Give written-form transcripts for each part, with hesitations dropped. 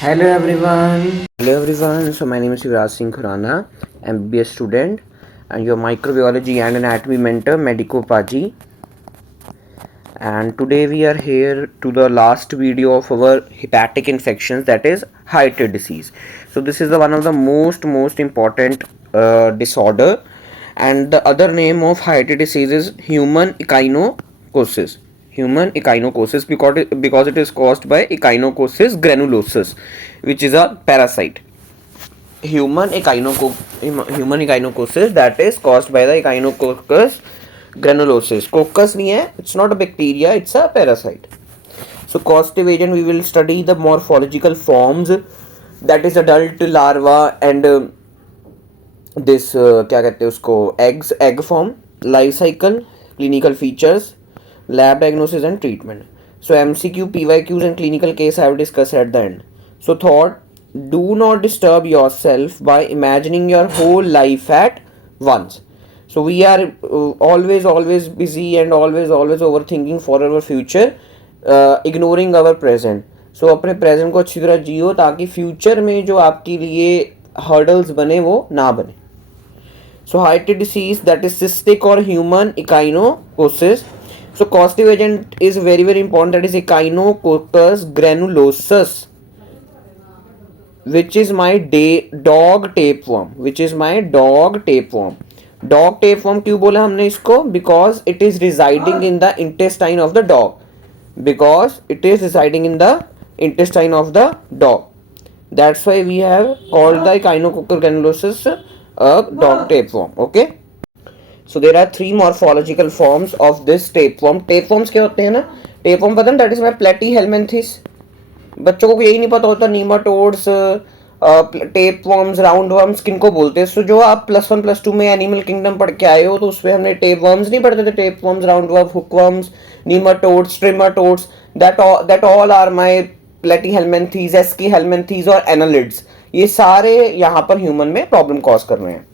Hello everyone. Hello everyone. So my name is Yuvraj Singh Khurana, MBBS student, and your microbiology and anatomy mentor, Medico Paji. And today we are here to the last video of our hepatic infections, that is Hyatid disease. So this is the one of the most important disorder, and the other name of Hyatid disease is human echinocosis. Human echinocosis because it is caused by Echinococcus granulosus, which is a parasite. Human echinocosis, that is caused by the Echinococcus granulosis. Coccus नहीं है, it's not a bacteria, it's a parasite. So causative agent, we will study the morphological forms, that is adult, larva and this क्या कहते हैं उसको, egg form, life cycle, clinical features, lab diagnosis and treatment. So MCQ, PYQs and clinical case I have discussed at the end. So thought, do not disturb yourself by imagining your whole life at once. So we are always busy and always overthinking for our future, ignoring our present. So अपने present को अच्छी तरह जियो ताकि future में जो आपके लिए hurdles बने वो ना बने. So Hyatid disease, that is cystic or human echinocosis. So causative agent is very important, that is Echinococcus granulosus, which is my dog tapeworm. Dog tapeworm क्यों बोला हमने इसको? Because it is residing in the intestine of the dog. That's why we have called the Echinococcus granulosus a dog tapeworm. Okay. So there are three morphological forms of this tapeworm. Tapeworms क्या होते हैं ना? Tapeworm पता है? That is my platyhelminthes. बच्चों को यही नहीं पता होता नीमाटोड्स, टेपवर्म्स, राउंड वर्म्स किनको बोलते हैं. सो जो आप +1 +2 में एनिमल किंगडम पढ़ के आए हो तो उसमें हमने टेपवर्म्स नहीं पढ़ते थे. Tapeworms, round worm, hookworms, nematodes, trematodes, that all are my platyhelminthes, aschelminthes और एनालिड्स. ये सारे यहाँ पर ह्यूमन में प्रॉब्लम कॉज कर रहे हैं.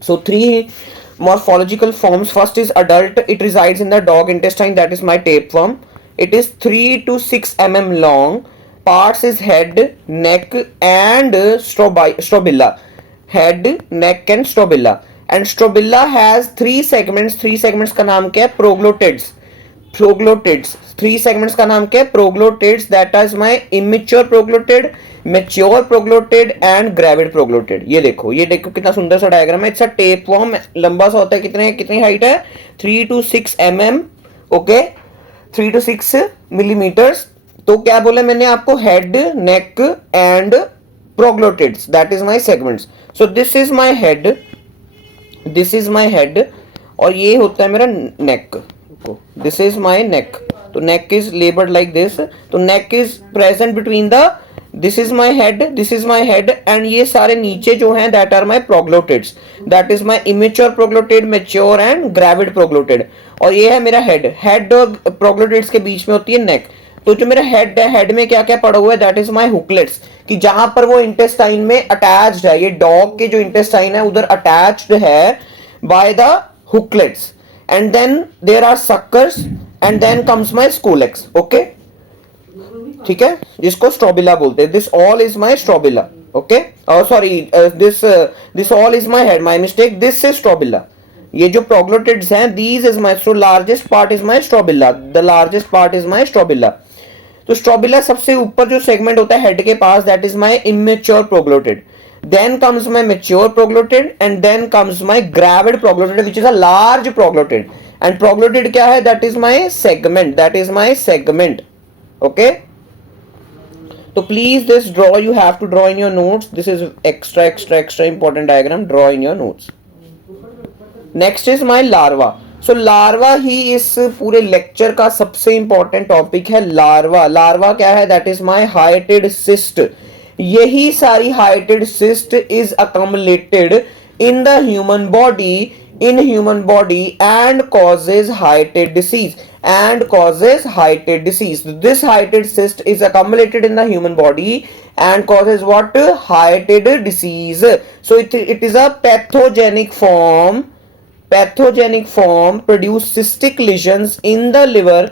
So three morphological forms. First is adult. It resides in the dog intestine. That is my tapeworm. It is 3 to 6 mm long. Parts is head, neck and strobilla. Head, neck and strobilla. And strobilla has 3 segments. 3 segments का नाम क्या है? Proglottids. 3 segments का नाम क्या है? Proglottids. That is my immature proglottid, mature proglottid and gravid proglottid. ये देखो कितना सुंदर सा डायग्राम है. It's a tapeworm. लंबा सा होता है. कितनी हाइट है? 3 to 6 mm. Okay, 3 to 6 millimeters. तो क्या बोला मैंने आपको? Head, neck and proglottids. That is my segments. So this is my head और ये होता है मेरा neck. This is my neck. तो neck is labelled like this. तो neck is present between the, this is my head and ये सारे नीचे जो हैं that are my proglottids. That is my immature proglottid, mature and gravid proglottid. और ये है मेरा हेड और प्रोग्लोटिड्स के बीच में होती है नेक. तो जो मेरा हेड है, हेड में क्या क्या पड़ा हुआ है? दैट इज माय हुकलेट्स, कि जहां पर वो इंटेस्टाइन में अटैच्ड है. ये डॉग के जो इंटेस्टाइन है उधर अटैच्ड है by the hooklets. And then there are suckers and then comes my scolex. Okay, ठीक है, जिसको स्ट्रोबिला बोलते हैं. This all is my strobila. Okay, sorry, this all is my head, my mistake. This is strobila. ये जो proglottids हैं, these is my, so largest part is my strobila. The largest part is my strobila. तो strobila सबसे ऊपर जो segment होता है head के पास, that is my immature proglottid. Then comes my mature proglottid and then comes my gravid proglottid which is a large proglottid. And proglottid क्या है? That is my segment. Okay, तो please this draw, you have to draw in your notes. This is extra important diagram. Draw in your notes. Next is my larva. So larva ही इस पूरे lecture का सबसे important topic है. Larva क्या है? That is my hydatid cyst. यही सारी hydatid cyst is accumulated in the human body and causes hyatid disease. This hyatid cyst is accumulated in the human body and causes what? Hyatid disease. So it is a pathogenic form produce cystic lesions in the liver.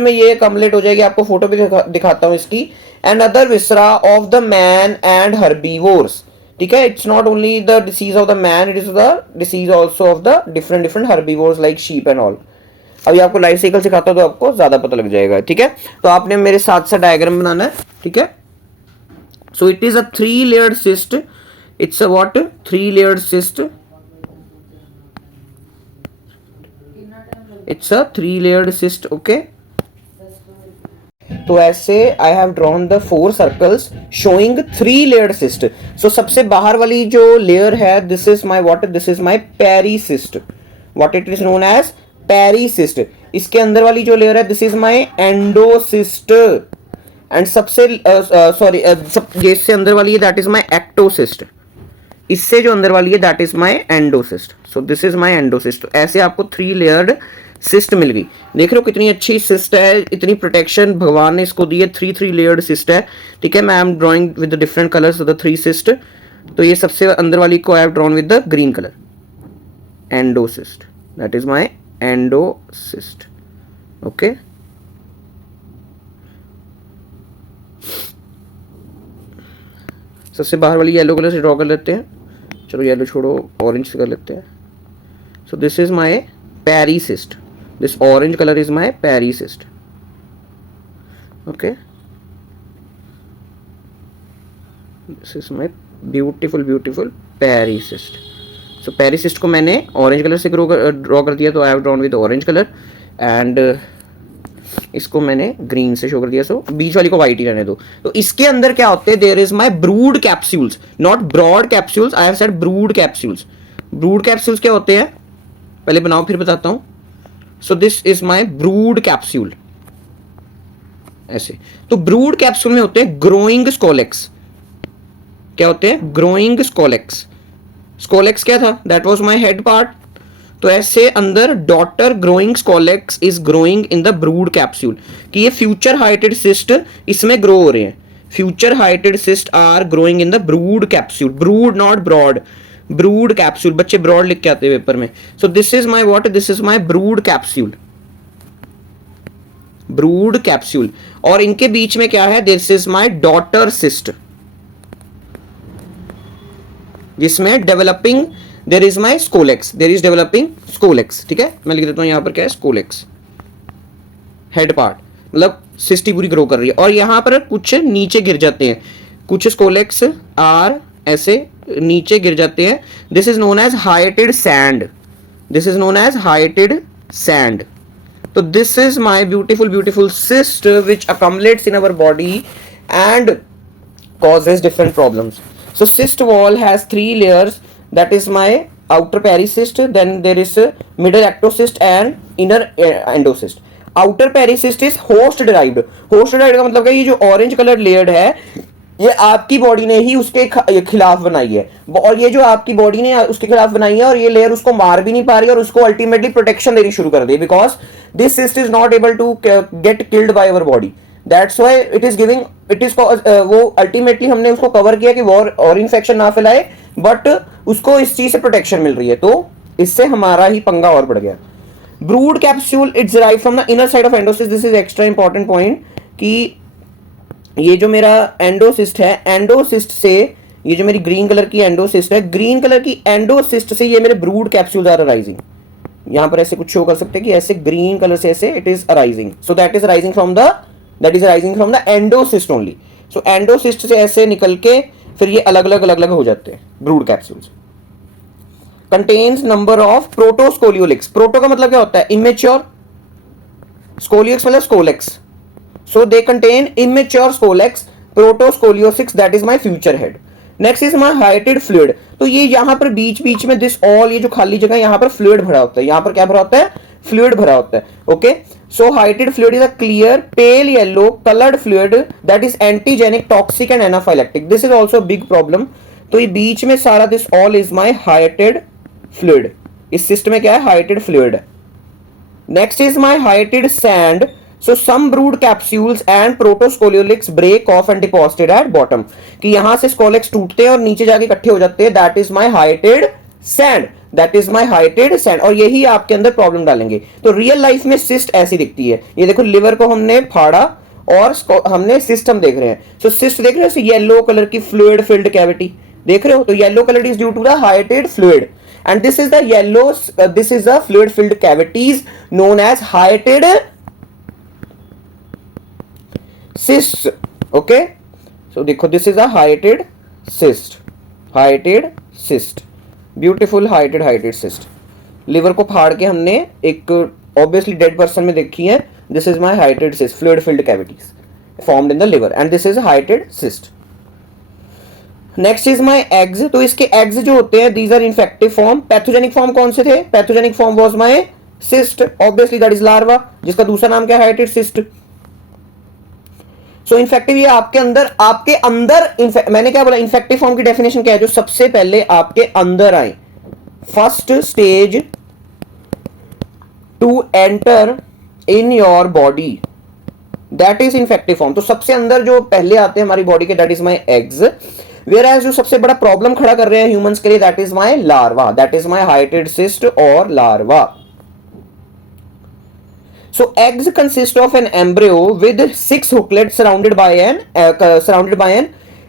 में ये accumulate हो जाएगी. आपको photo भी दिखाता हूँ इसकी. And other viscera of the man and herbivores. ठीक है, it's not only the disease of the man, it is the disease also of the different different herbivores like sheep and all. अभी आपको life cycle सिखाता हूं तो आपको ज्यादा पता लग जाएगा। ठीक है, तो आपने मेरे साथ साथ डायग्राम बनाना है। ठीक है, so it is a 3 layered cyst, it's a what 3 layered cyst, it's a 3 layered cyst. Okay, तो ऐसे I have drawn the 4 circles showing 3 layered cyst. So सबसे बाहर वाली जो लेयर है, this is my what, this is my pericyst, what it is known as pericyst. इसके अंदर वाली जो लेयर है, this is my endocyst, and सबसे सॉरी जिससे अंदर वाली है दैट इज माई एक्टोसिस्ट, इससे जो अंदर वाली है that is my endocyst. So this is my endocyst. ऐसे आपको 3 लेयर्ड सिस्ट मिल गई। देख रहे हो कितनी अच्छी सिस्ट है, इतनी प्रोटेक्शन भगवान ने इसको दी है। 3 लेयर्ड सिस्ट है। ठीक है, मैं I am drawing with the different colours of the 3 cyst. तो ये सबसे अंदर वाली को I have drawn with the green colour, endocyst, that is my endocyst. Okay, सबसे बाहर वाली येलो कलर से ड्रॉ कर लेते हैं। चलो येलो छोड़ो, ऑरेंज से कर लेते हैं। So this is my pericyst, this orange color is my pericyst. okay, this is my beautiful pericyst. so pericyst को मैंने ऑरेंज कलर से ड्रॉ कर दिया, तो I have drawn with orange colour, and इसको मैंने ग्रीन से शो कर दिया। सो बीच वाली को व्हाइट ही रहने दो। तो इसके अंदर क्या होते हैं, there is my brood capsules, not broad capsules, I have said brood capsules. Brood capsules क्या होते हैं, पहले बनाओ फिर बताता हूं। So this is my brood capsule, ऐसे। तो ब्रूड कैप्सूल में होते हैं ग्रोइंग स्कोलेक्स। क्या होते हैं, ग्रोइंग स्कोलेक्स। स्कोलेक्स क्या था, that was my head part. तो ऐसे अंदर daughter growing scolex is growing in the brood capsule, कि ये फ्यूचर हाइटेड सिस्ट इसमें ग्रो हो रहे हैं। Future hydatid cyst are growing in the brood capsule, brood not broad, brood capsule. बच्चे ब्रॉड लिख के आते हैं पेपर में। So this is my what, this is my brood capsule, brood capsule. और इनके बीच में क्या है, this is my daughter cyst, जिसमें developing there is my scolex, there is developing scolex. ठीक है, मैं लिख देता हूं यहां पर क्या है, स्कोलेक्स, हेड पार्ट, मतलब सिस्टी पूरी ग्रो कर रही है। और यहां पर कुछ नीचे गिर जाते हैं, कुछ स्कोलेक्स आर ऐसे नीचे गिर जाते हैं। This is known as hydatid sand, this is known as hydatid sand. तो this is my beautiful cyst which accumulates in our body and causes different problems. So cyst wall has 3 layers, that is my outer pericyst, then there is a middle ectocyst and inner endocyst. Outer pericyst is host derived. Host derived का मतलब क्या, ये जो orange colour layered है ये आपकी body ने ही उसके खिलाफ बनाई है, और ये जो आपकी बॉडी ने उसके खिलाफ बनाई है, और ये लेयर उसको मार भी नहीं पा रही और उसको अल्टीमेटली प्रोटेक्शन देनी शुरू कर दी, because this cyst is not able to get killed by our body. That's why it is giving, it is वो अल्टीमेटली हमने उसको कवर किया कि वॉर और इन्फेक्शन ना फैलाए, बट उसको इस चीज से प्रोटेक्शन मिल रही है, तो इससे हमारा ही पंगा और बढ़ गया। Brood capsule it's derived from the inner side of endocyst. This is extra important point, कि ये जो मेरा एंडोसिस्ट है, एंडोसिस्ट से ये जो मेरी ग्रीन कलर की एंडोसिस्ट है, ग्रीन कलर की एंडोसिस्ट से ये मेरे ब्रूड कैप्सूल्स आर अराइजिंग। यहां पर ऐसे कुछ शो कर सकते हैं कि ऐसे ग्रीन कलर से ऐसे it is arising, so that is arising from the endocyst only. So endocyst से ऐसे निकल के फिर ये अलग अलग हो जाते हैं brood capsules. Contains number of protoscolices. Proto का मतलब क्या होता है, इमेच्योर, स्कोलियक्स मतलब scolex. So they contain immature scolex, protoscoliosis, that is my future head. Next is my hyatid fluid. तो ये यहाँ पर बीच में this all ये जो खाली जगह यहाँ पर fluid भरा होता है, यहाँ पर क्या भरा होता है, fluid भरा होता है। Okay, so hyatid fluid is a clear pale yellow colored fluid that is antigenic, toxic and anaphylactic. This is also a big problem. तो ये बीच में सारा this all is my hyatid fluid. इस सिस्टम में क्या है, hyatid fluid है। Next is my hyatid sand. So some brood capsules and protoscoliolex break off and deposited at bottom, कि यहां से स्कोलेक्स टूटते हैं और नीचे जाके इकट्ठे हो जाते हैं। That is my hyatid sand, that is my hyatid sand, और यही आपके अंदर प्रॉब्लम डालेंगे। तो रियल लाइफ में सिस्ट ऐसी दिखती है, ये देखो लिवर को हमने फाड़ा और हमने सिस्टम देख रहे हैं। सो सिस्ट देख रहे हो, येलो कलर की फ्लूइड फिल्ड कैविटी देख रहे हो, तो yellow colour is due to the hydatid fluid and this is the yellow, this is the fluid filled cavities known as hydatid cysts. Okay, so देखो this is a hiated cyst, hiated cyst, beautiful hiated cyst. Liver को फाड़ के हमने एक obviously dead person में देखी है. This is my hiated cyst, fluid filled cavities formed in the liver and this is a hiated cyst. Next is my eggs. तो इसके eggs जो होते हैं these are infective form. Pathogenic form कौन से थे? Pathogenic form was my cyst, obviously that is larva, जिसका दूसरा नाम क्या है? hiated cyst. सो इन्फेक्टिव, ये आपके अंदर मैंने क्या बोला, इन्फेक्टिव फॉर्म की डेफिनेशन क्या है? जो सबसे पहले आपके अंदर आए, first stage to enter in your body, that is infective form. तो सबसे अंदर जो पहले आते हैं हमारी बॉडी के, that is my eggs. Whereas जो सबसे बड़ा प्रॉब्लम खड़ा कर रहे हैं ह्यूमंस के लिए, that is my larva, that is my heighted cyst और larva. So eggs consist of an embryo with 6 hooklets surrounded by an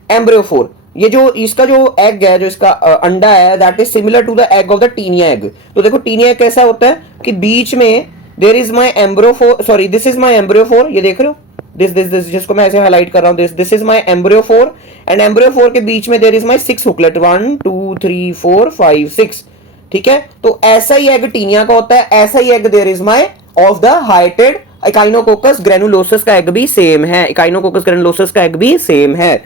embryophore. ये जो इसका जो एग है, जो इसका अंडा है, that is similar to the egg of the Taenia egg. तो देखो टीनिया एग कैसा होता है कि बीच में there is my embryophore, sorry this is my embryophore, ये देख रहे हो, दिस जिसको मैं ऐसे हाईलाइट कर रहा हूं, दिस इज माय एम्ब्रियोफोर एंड एम्ब्रियोफोर के बीच में देयर इज माय 6 हुकलेट, 1 2 3 4 5 6. ठीक है, तो ऐसा ही एग टीनिया का होता है, ऐसा ही egg there is my of the hydatid echinococcus granulosus का एग भी सेम है, इकाइनोकोकस ग्रेनुलोसस का एग भी सेम है.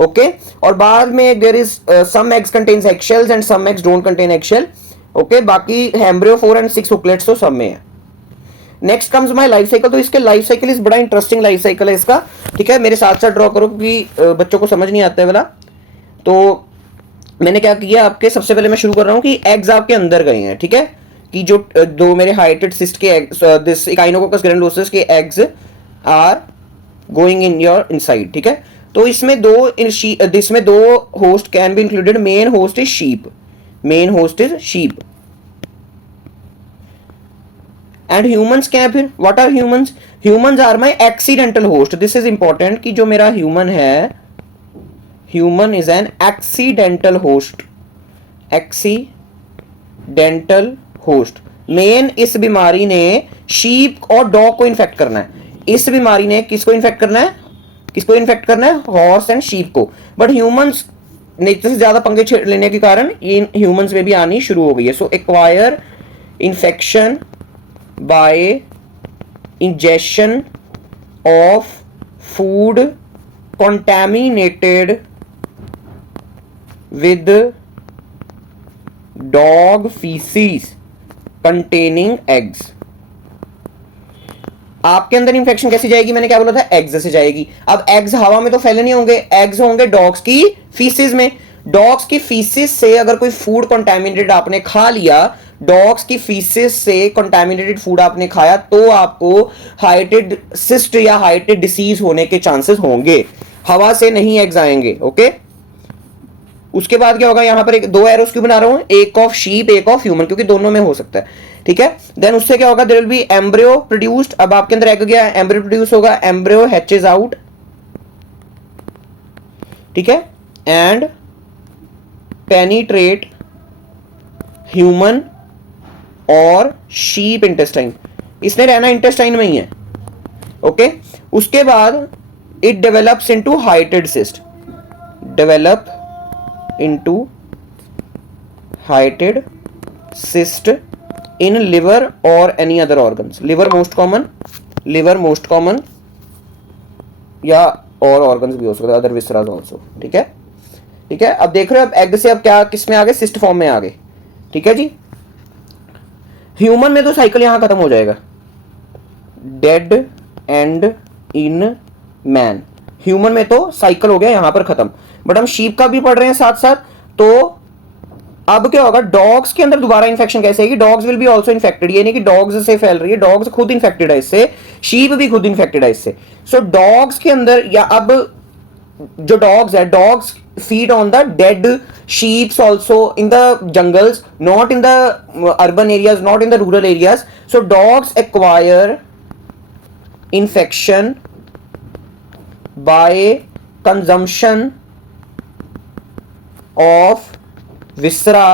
ओके, और बाद में there is some eggs contains eggshells and some eggs don't contain eggshell. Okay, बाकी एम्ब्रियो 4 एंड 6 हुकलेट्स तो सब में है. Next comes my life cycle. तो इसके लाइफ साइकिल इज बड़ा इंटरेस्टिंग लाइफ साइकिल है इसका. ठीक है, मेरे साथ साथ ड्रॉ करो क्योंकि बच्चों को समझ नहीं आता है वाला. तो मैंने क्या किया, आपके सबसे पहले मैं शुरू कर रहा हूं कि एग्स आपके अंदर गए हैं. ठीक है, कि जो दो मेरे हाइटेड सिस्ट के एग्स, दिस इकाइनोकोकस ग्रेनुलोसस के eggs are going in your inside. ठीक है, तो इसमें दो host can be included. Main host is sheep, main host is sheep. And humans क्या है फिर? What are humans? Humans are my accidental host. This is important कि जो मेरा ह्यूमन है, human is an accidental host, accidental host. Main इस बीमारी ने शीप और डॉग को इन्फेक्ट करना है. इस बीमारी ने किसको इन्फेक्ट करना है? किसको इन्फेक्ट करना है? हॉर्स एंड शीप को. बट ह्यूमंस नेचर से ज्यादा पंगे लेने के कारण इन ह्यूमंस में भी आनी शुरू हो गई है. So acquire infection by injection of food contaminated with dog feces containing eggs. आपके अंदर इंफेक्शन कैसे जाएगी? मैंने क्या बोला था? एग्स से जाएगी. अब एग्स हवा में तो फैले नहीं होंगे, एग्स होंगे डॉग्स की फीसिस में. डॉग्स की फीसिस से अगर कोई फूड कंटामिनेटेड आपने खा लिया, डॉग्स की फीसिस से कंटामिनेटेड फूड आपने खाया, तो आपको हाइटेड सिस्ट या हाइटेड डिसीज होने के चांसेस होंगे. हवा से नहीं एग्स आएंगे. ओके, उसके बाद क्या होगा? यहां पर एक दो एरोस क्यों बना रहा हूं? एक ऑफ शीप, एक ऑफ ह्यूमन, क्योंकि दोनों में हो सकता है. ठीक है, देन उससे क्या होगा? There will be embryo produced. अब आपके अंदर एग गया, एम्ब्रियो प्रोड्यूस होगा, एम्ब्रियो हैचेस आउट. ठीक है, एंड पेनिट्रेट ह्यूमन और शीप इंटेस्टाइन. इसने रहना इंटेस्टाइन में ही है. ओके, उसके बाद it develops into hydatid cyst, develop into hydatid cyst in liver और any other organs. Liver most common या और ऑर्गन्स भी हो सकते हैं, अदर विसरास आल्सो. ठीक है, ठीक है. अब देख रहे हो, अब एग से अब क्या किस में आ गए? सिस्ट फॉर्म में आ गए. ठीक है जी. ह्यूमन में तो साइकिल यहां खत्म हो जाएगा, dead and in man. Human में तो साइकिल हो गया यहां पर खत्म. बट हम शीप का भी पढ़ रहे हैं साथ साथ. तो अब क्या होगा? डॉग्स के अंदर दोबारा इंफेक्शन कैसे आएगी? Dogs will be also infected. ये नहीं कि डॉग्स से फैल रही है, डॉग्स खुद इन्फेक्टेड है इससे, शीप भी खुद इन्फेक्टेड है इससे. सो डॉग्स के अंदर, या अब जो डॉग्स है, dogs feed on the dead sheep also in the jungles, not in the urban areas, not in the rural areas. So dogs acquire infection by consumption of viscera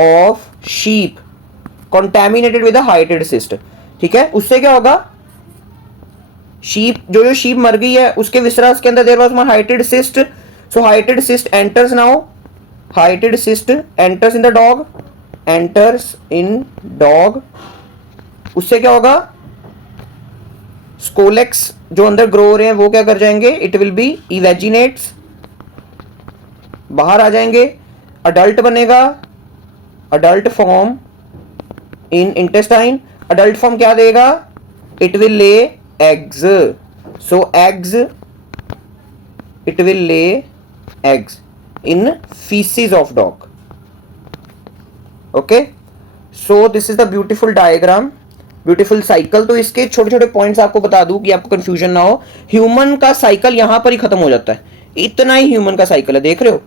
of sheep contaminated with hydatid cyst. ठीक है, उससे क्या होगा, sheep जो sheep मर गई है उसके विसरास के अंदर there was hydatid cyst, so hydatid cyst enters now, hydatid cyst enters in the dog, enters in dog. उससे क्या होगा, स्कोलेक्स जो अंदर ग्रो हो रहे हैं वो क्या कर जाएंगे, इट विल बी इवेजिनेट्स, बाहर आ जाएंगे, अडल्ट बनेगा, adult form in intestine. Adult form क्या देगा, it will lay eggs, so eggs, it will lay eggs in faeces of dog. Okay, so this is the beautiful diagram, beautiful cycle. तो इसके छोटे छोटे points आपको बता दूं कि आपको कंफ्यूजन ना हो। ह्यूमन का साइकिल यहां पर ही खत्म हो जाता है, इतना ही ह्यूमन का साइकिल है, देख रहे हो,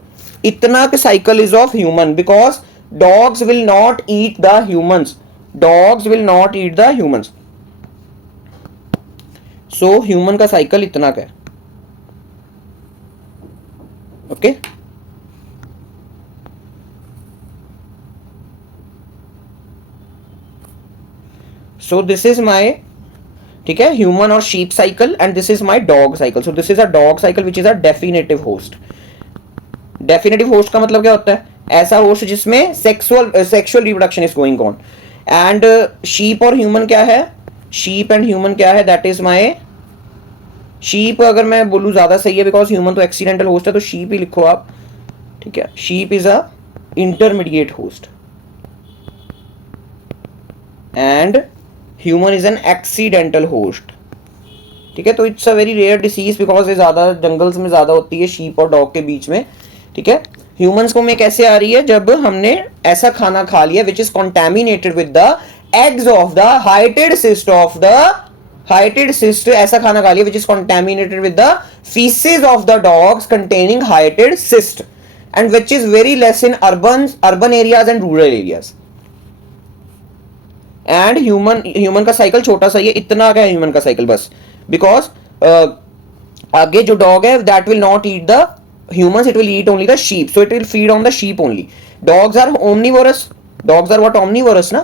इतना का cycle is of human, because dogs will not eat the humans, dogs will not eat the humans, so human का साइकिल इतना का है। Okay, so this is my, ठीक है, ह्यूमन और sheep cycle, and this is my dog cycle. So this is a dog cycle which is a definitive host. Definitive host का मतलब क्या होता है, ऐसा होस्ट जिसमें sexual reproduction is going on. And sheep और ह्यूमन क्या है, शीप एंड ह्यूमन क्या है, दैट इज माय, शीप अगर मैं बोलूं ज्यादा सही है, बिकॉज ह्यूमन तो एक्सीडेंटल होस्ट है, तो शीप ही लिखो आप। ठीक है, sheep is a intermediate host and human is an accidental host. ठीक है, तो it's a very rare disease, because ये ज्यादा जंगल्स में ज्यादा होती है शीप और डॉग के बीच में। ठीक है, ह्यूमंस को में कैसे आ रही है, जब हमने ऐसा खाना खा लिया which is contaminated with the eggs of the hydatid cyst of the, hydatid cyst, ऐसा खाना खा लिया which is contaminated with the faeces of the dogs containing heighted cyst, and which is very less in urban areas and rural areas. And human का cycle छोटा सा, ये इतना का है ह्यूमन का साइकिल बस, बिकॉज आगे जो डॉग है that will not eat the humans, it will eat only the sheep, so it will feed on the sheep only. Dogs are omnivorous, dogs are what, omnivorous na.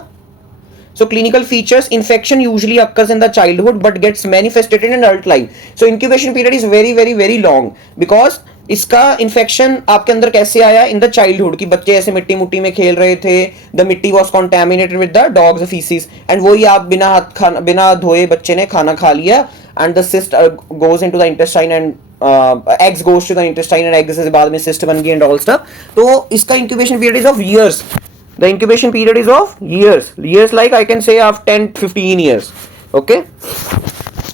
So clinical features, infection usually occurs in the childhood but gets manifested in adult life, so incubation period is very very very long, because इसका infection आपके अंदर कैसे आया, in the childhood, कि बच्चे ऐसे मिट्टी मुट्टी में खेल रहे थे, द मिट्टी was contaminated with the dogs faeces, and वही आप बिना हाथ खाना, बिना धोए बच्चे ने खाना खा लिया, and the cyst goes into the intestine and eggs goes to the intestine and eggs से बाद में cyst बन गई and all stuff। तो इसका incubation period is of years, the incubation period is of years like I can say of 10-15 years। okay,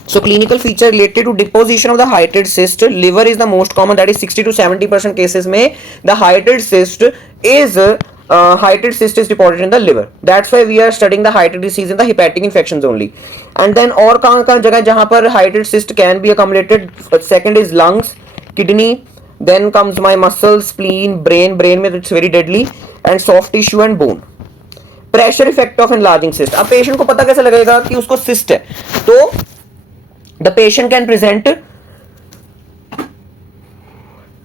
so clinical feature related to deposition of the hydatid cyst, liver is the most common, that is 60 to 70% cases में the hydatid cyst is hydatid cyst is deposited in the liver, that's why we are studying the hydatid disease in the hepatic infections only। and then और कहाँ जगह जहाँ पर hydatid cyst can be accumulated, second is lungs, kidney, then comes my muscles, spleen, brain में तो it's very deadly, and soft tissue and bone। pressure effect of enlarging cyst, अब patient को पता कैसे लगेगा कि उसको cyst है, तो the patient can present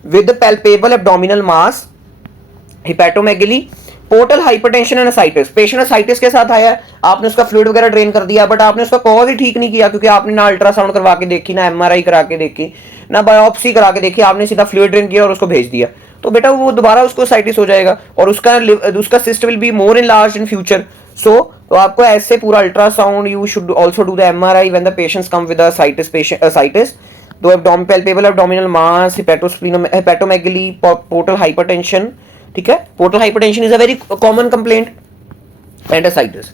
with the palpable abdominal mass, hepatomegaly, portal hypertension and ascites. Patient ascites के साथ आया, आपने उसका फ्लूइड वगैरह ड्रेन कर दिया, बट आपने उसका कॉज ही ठीक नहीं किया, क्योंकि आपने ना अल्ट्रासाउंड करवा के देखी, ना एमआरआई करा के देखी, ना बायोप्सी करा के देखी, आपने सीधा फ्लूइड ड्रेन किया और उसको भेज दिया, तो बेटा वो दोबारा उसको असाइटिस हो जाएगा, और उसका cyst will be more enlarged in future. So तो आपको ऐसे पूरा ultrasound, you should also do the MRI when the patients come with ascites. तो palpable abdominal mass, hepatomegaly, portal hypertension. ठीक है, portal hypertension is a very common complaint, and ascites.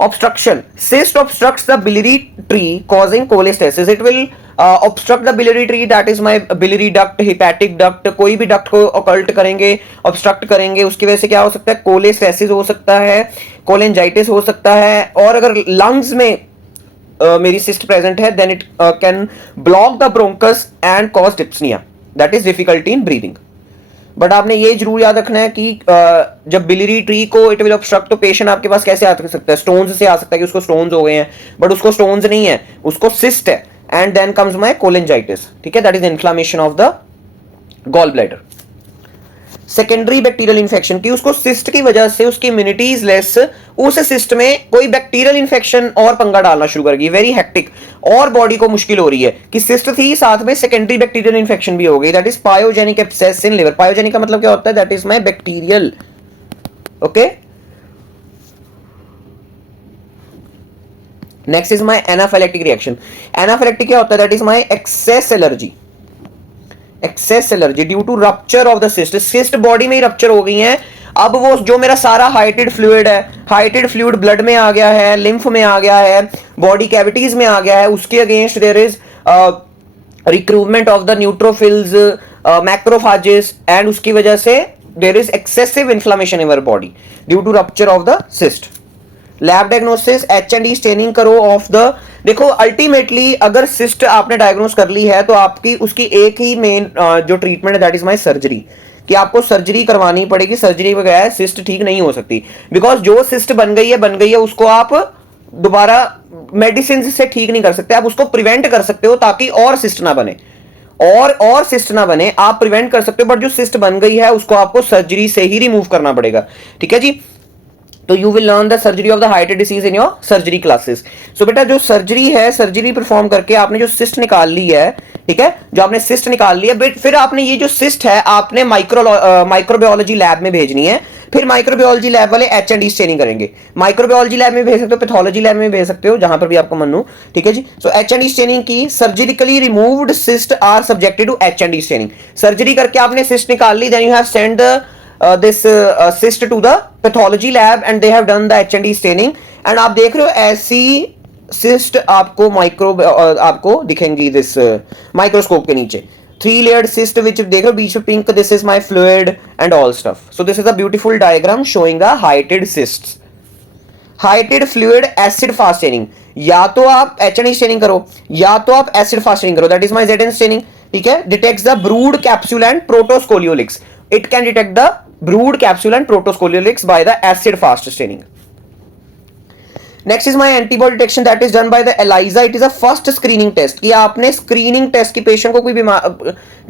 obstruction, cyst obstructs the biliary tree causing cholestasis, it will obstruct the biliary tree, that is my biliary duct, hepatic duct, कोई भी duct को occult करेंगे, obstruct करेंगे, उसकी वजह से क्या हो सकता है, cholestasis हो सकता है, cholangitis हो सकता है, और अगर lungs में मेरी cyst present है, then it can block the bronchus and cause dyspnea, that is difficulty in breathing। But आपने ये जरूर याद रखना है कि जब बिलियरी ट्री को इट विल ऑब्स्ट्रक्ट, तो पेशेंट आपके पास कैसे आ सकता है, स्टोन्स से आ सकता है कि उसको स्टोन्स हो गए हैं, बट उसको स्टोन्स नहीं है, उसको सिस्ट है, and then comes my cholangitis, ठीक है, that is inflammation of the gall bladder. Secondary bacterial infection की उसको सिस्ट की वजह से उसकी इम्यूनिटी इज लेस, उस सिस्ट में कोई बैक्टीरियल इन्फेक्शन और पंगा डालना शुरू करेगी, वेरी हेक्टिक, और बॉडी को मुश्किल हो रही है कि सिस्ट थी साथ में सेकेंडरी बैक्टीरियल इन्फेक्शन भी हो गई, that is pyogenic abscess in liver. Pyogenic का मतलब क्या होता है, that is my bacterial, okay. Next is my anaphylactic reaction. Anaphylactic क्या होता है, that is my excess allergy, excess allergy due to rupture of the cyst. Cyst body में ही रप्चर हो गई है, अब वो जो मेरा सारा हाइटेड फ्लूइड है, हाइटेड फ्लूइड ब्लड में आ गया है, लिम्फ में आ गया है, बॉडी कैविटीज में आ गया है, उसके against there is recruitment of the neutrophils, macrophages, and उसकी वजह से there is excessive inflammation in our body due to rupture of the cyst. Lab diagnosis H&E staining करो ऑफ द, देखो अल्टीमेटली अगर सिस्ट आपने डायग्नोस कर ली है तो आपकी उसकी एक ही मेन जो ट्रीटमेंट है दैट इज माय सर्जरी, कि आपको सर्जरी करवानी पड़ेगी, सर्जरी वगैरह सिस्ट ठीक नहीं हो सकती, बिकॉज जो सिस्ट बन गई है उसको आप दोबारा मेडिसिन से ठीक नहीं कर सकते, आप उसको प्रिवेंट कर सकते हो ताकि और सिस्ट ना बने, और सिस्ट ना बने आप प्रिवेंट कर सकते हो, बट जो सिस्ट बन गई है उसको आपको सर्जरी से ही रिमूव करना पड़ेगा, ठीक है जी। तो you will learn the surgery of the hydatid disease in your surgery classes. So बेटा जो सर्जरी है, सर्जरी परफॉर्म करके आपने जो सिस्ट निकाल ली है, ठीक है, जो आपने सिस्ट निकाल ली है, फिर आपने ये जो सिस्ट है आपने माइक्रोबायोलॉजी लैब में भेजनी है, फिर माइक्रोबायोलॉजी लैब वाले H&E स्टेनिंग करेंगे। माइक्रोबायोलॉजी लैब में भेज सकते हो, पैथोलॉजी लैब में भेज सकते हो, जहां पर भी आपको मन हो, ठीक है जी। सो H&E स्टेनिंग की, surgically removed cyst are subjected to H&E staining. Surgery करके आपने सिस्ट निकाल ली, then you have send this cyst to the pathology lab and they have done the H&E staining, and आप देख रहे हो ऐसी cyst आपको आपको दिखेंगी दिस माइक्रोस्कोप के नीचे, 3 layered cyst which देख रहे हो बीच में pink, this is my fluid and all stuff. So this is a beautiful diagram showing a heighted cysts. Hydatid fluid acid fast staining, या तो आप H&E स्टेनिंग करो या तो आप एसिड फास्ट स्टेनिंग करो, that is my ZN staining, ठीक है। Detects the brood capsule and protoscolices, it can detect the brood capsule and protoscolices by the acid fast staining. Next is my antibody detection that is done by the ELISA, it is a first screening test, कि आपने screening test की patient को कोई बीमार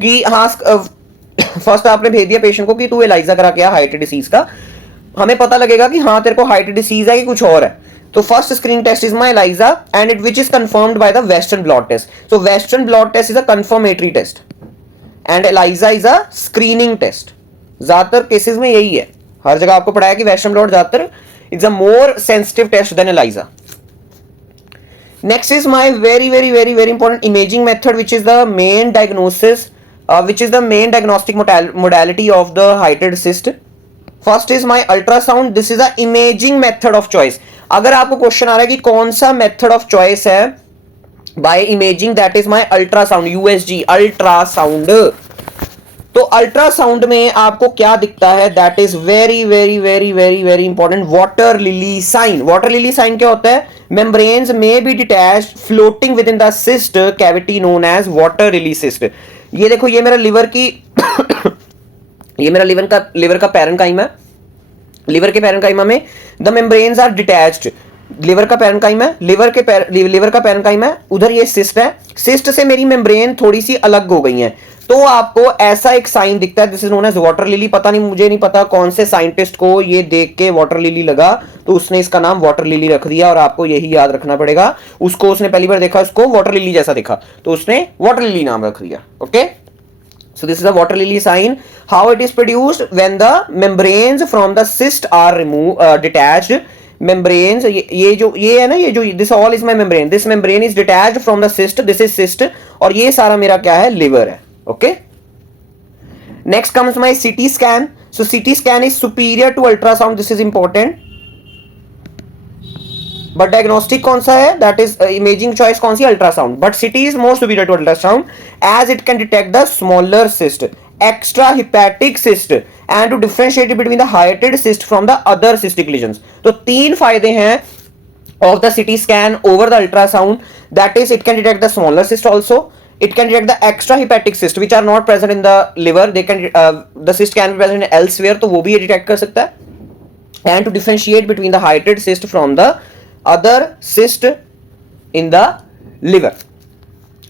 की, हाँ first आपने भेज दिया पेशेंट को कि तू ELISA करा के हाइटेड डिसीज का, हमें पता लगेगा कि हाँ तेरे को हाइटेड डिसीज है कि कुछ और है। तो first screening test is my ELISA and it which is confirmed by the western blot test. So western blot test is a confirmatory test and ELISA is a screening test. ज्यादातर cases में यही है, हर जगह आपको पढ़ाया कि western blot ज्यादातर it's a more sensitive test than ELISA। Next is my very very very very important imaging method which is the main diagnosis, which is the main diagnostic modality of the hydatid cyst. First is my ultrasound, this is a imaging method of choice. अगर आपको question आ रहा है कि कौन सा method of choice है by imaging, that is my ultrasound, USG ultrasound. तो अल्ट्रासाउंड में आपको क्या दिखता है, that is very very very very very important, water lily sign. Water lily sign क्या होता है, membranes may be detached floating with in the cyst cavity known as water lily cyst. ये देखो, ये मेरा लिवर की ये मेरा लिवर का पैरेन्काइमा है, लिवर के पैरेन्काइमा में the membranes are detached, liver का पैरेन्काइमा है, लिवर का पैरेन्काइमा है, उधर ये सिस्ट है, सिस्ट से मेरी मेम्ब्रेन थोड़ी सी अलग हो गई है, तो आपको ऐसा एक साइन दिखता है, this is known as water lily. पता नहीं, मुझे नहीं पता कौन से साइंटिस्ट को ये देख के वाटर लिली लगा, तो उसने इसका नाम वाटर लिली रख दिया, और आपको यही याद रखना पड़ेगा। उसको उसने पहली बार देखा, उसको वाटर लिली जैसा दिखा, तो उसने वाटर लिली नाम रख दिया, okay. So this is a water lily sign. How it is produced? When the membranes from the cyst are detached. Membranes, ये है ना, ये जो this all is my membrane. This membrane is detached from the cyst. This is cyst. और ये सारा मेरा क्या है, liver है, okay? Next comes my CT scan. So CT scan is superior to ultrasound. This is important. But diagnostic कौन सा है, दैट इज इमेजिंग चॉइस कौन सी, ultrasound. But CT is more superior to ultrasound as it can detect the smaller cyst, extra hepatic cyst and to differentiate between the hydatid cyst from the other cystic lesions. तो 3 फायदे हैं of the CT scan over the ultrasound, that is it can detect the smaller cyst also, it can detect the extra hepatic cyst which are not present in the liver, they can the cyst can be present elsewhere, तो वो भी ये detect कर सकता है, and to differentiate between the heighted cyst from the other cyst in the liver.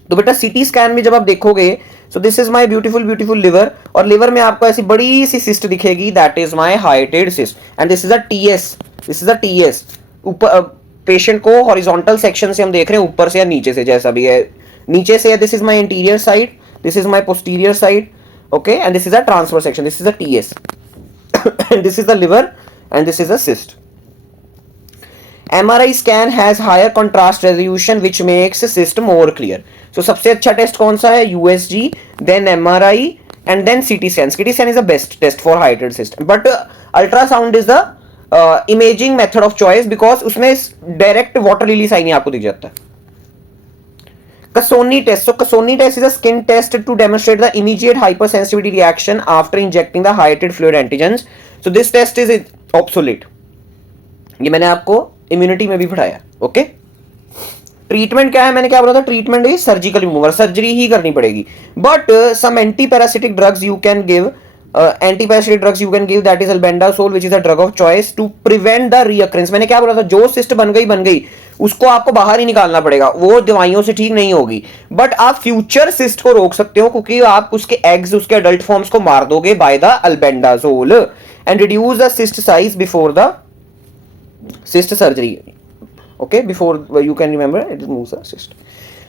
तो बेटा CT scan में जब आप देखोगे, so this is my beautiful beautiful liver, और लिवर में आपको ऐसी बड़ी सी सिस्ट दिखेगी, that is my hydatid cyst, and this is a TS, this is a TS. ऊपर पेशेंट को हॉरिजॉन्टल सेक्शन से हम देख रहे हैं, ऊपर से या नीचे से, जैसा भी है, नीचे से, this is my interior side, this is my posterior side, okay, and this is a transverse section, this is a TS, and this is the liver, and this is a cyst. MRI scan has higher contrast resolution which makes cyst more clear. So सबसे अच्छा test कौन सा है? USG, then MRI and then CT scan. CT scan is the best test for hydrated cyst. But ultrasound is the imaging method of choice because उसमें direct water release आई नहीं आपको दिख जाता है. Cassoni test. So Cassoni test is a skin test to demonstrate the immediate hypersensitivity reaction after injecting the hydrated fluid antigens. So this test is obsolete. ये मैंने आपको immunity में भी पढ़ाया, ओके। ट्रीटमेंट क्या है? मैंने क्या बोला था? Treatment is surgical removal, surgery ही करनी पड़ेगी। But some anti parasitic drugs you can give, anti parasitic drugs you can give, that is albendazole which is a drug of choice to prevent the recurrence. मैंने क्या बोला था? जो cyst बन गई उसको आपको बाहर ही निकालना पड़ेगा, वो दवाइयों से ठीक नहीं होगी, बट आप फ्यूचर सिस्ट को रोक सकते हो क्योंकि आप उसके एग्स, उसके अडल्ट फॉर्म्स को मार दोगे by the albendazole, and reduce the cyst size before the cyst surgery, okay, before you can remember it moves the cyst.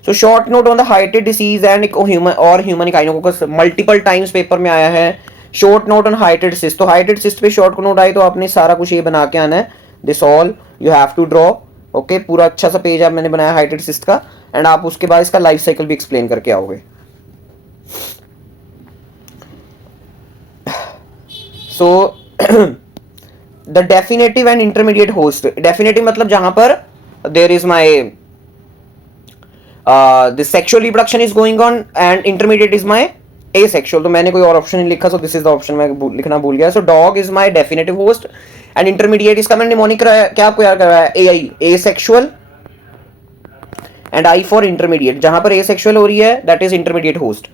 So short note on the hydrated disease and human echinococcus, multiple times paper में आया है। short note on hydrated cyst, तो hydrated cyst पे short note आई तो आपने सारा कुछ ये बना के आना है, this all you have to draw, okay, पूरा अच्छा सा पेज आप मैंने बनाया hydrated cyst का, एंड आप उसके बाद इसका लाइफ साइकिल भी एक्सप्लेन करके आओगे। so the definitive and intermediate host. Definitive मतलब जहां पर there is my the sexual reproduction is going on, and intermediate is my asexual. तो मैंने कोई और ऑप्शन नहीं लिखा, so this is the option मैं लिखना भूल गया। So dog is my definitive host and intermediate, इसका मैंने निमोनिक क्या आपको याद कराया? AI, asexual, and I for intermediate, जहां पर asexual हो रही है that is intermediate host।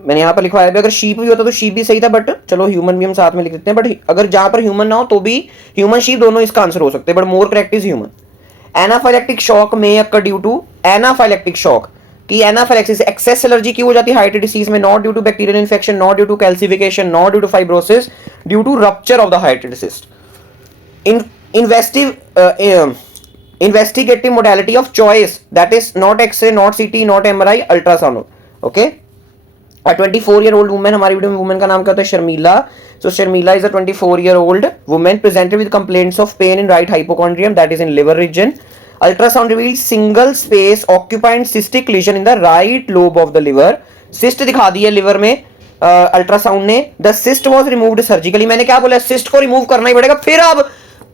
मैंने यहाँ पर लिखवाया भी, अगर शीप भी होता तो शीप भी सही था, बट चलो ह्यूमन भी हम साथ में लिख देते हैं, बट अगर जहां पर ह्यूमन ना हो तो भी ह्यूमन शीप दोनों इसका आंसर हो सकते हैं, but more correct is human. Anaphylactic shock में occur due to anaphylactic shock, की एनाफाइलेक्सिस एक्सेस एलर्जी की हो जाती है हाइड्रेटेड डिसीज में, not due to bacterial infection, not due to calcification, not due to fibrosis, due to rupture of the हाइड्रेटेड cyst. investigative modality of choice, that is not X-ray, not CT, not MRI, ultrasound, okay। A 24-year-old woman, हमारी video में women का नाम क्या होता है? Sharmila. So Sharmila is a 24-year-old woman presented with complaints of pain in right hypochondrium, that is in liver region. Ultrasound reveals single space occupied cystic lesion in the right lobe of the liver. Cyst दिखा दी है liver में ultrasound ने। The cyst was removed surgically. मैंने क्या बोला? Cyst को remove करना ही पड़ेगा, फिर आप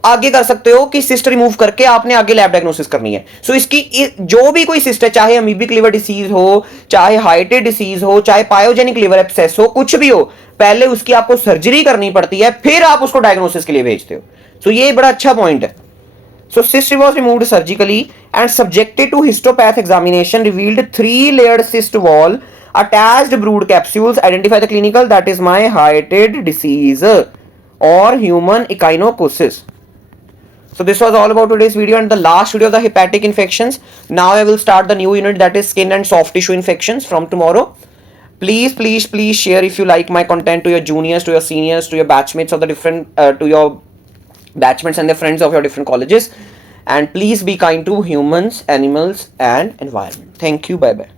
आगे कर सकते हो कि सिस्ट रिमूव करके आपने आगे लैब डायग्नोसिस करनी है। सो इसकी जो भी कोई सिस्ट है, चाहे अमीबिक लिवर डिसीज हो, चाहे हाइटेड डिसीज हो, चाहे पायोजेनिक लिवर एब्सेस हो, कुछ भी हो, पहले उसकी आपको सर्जरी करनी पड़ती है, फिर आप उसको डायग्नोसिस के लिए भेजते हो। सो ये बड़ा अच्छा पॉइंट है। So cyst was removed surgically and subjected to histopath examination revealed 3-layered cyst wall, attached brood capsules. Identify the clinical, that is my hydrated disease or human echinococcus. So this was all about today's video and the last video of the hepatic infections. Now I will start the new unit, that is skin and soft tissue infections, from tomorrow. Please share if you like my content to your juniors, to your seniors, to your batchmates of the different to your batchmates and their friends of your different colleges, and please be kind to humans, animals and environment. Thank you. Bye bye.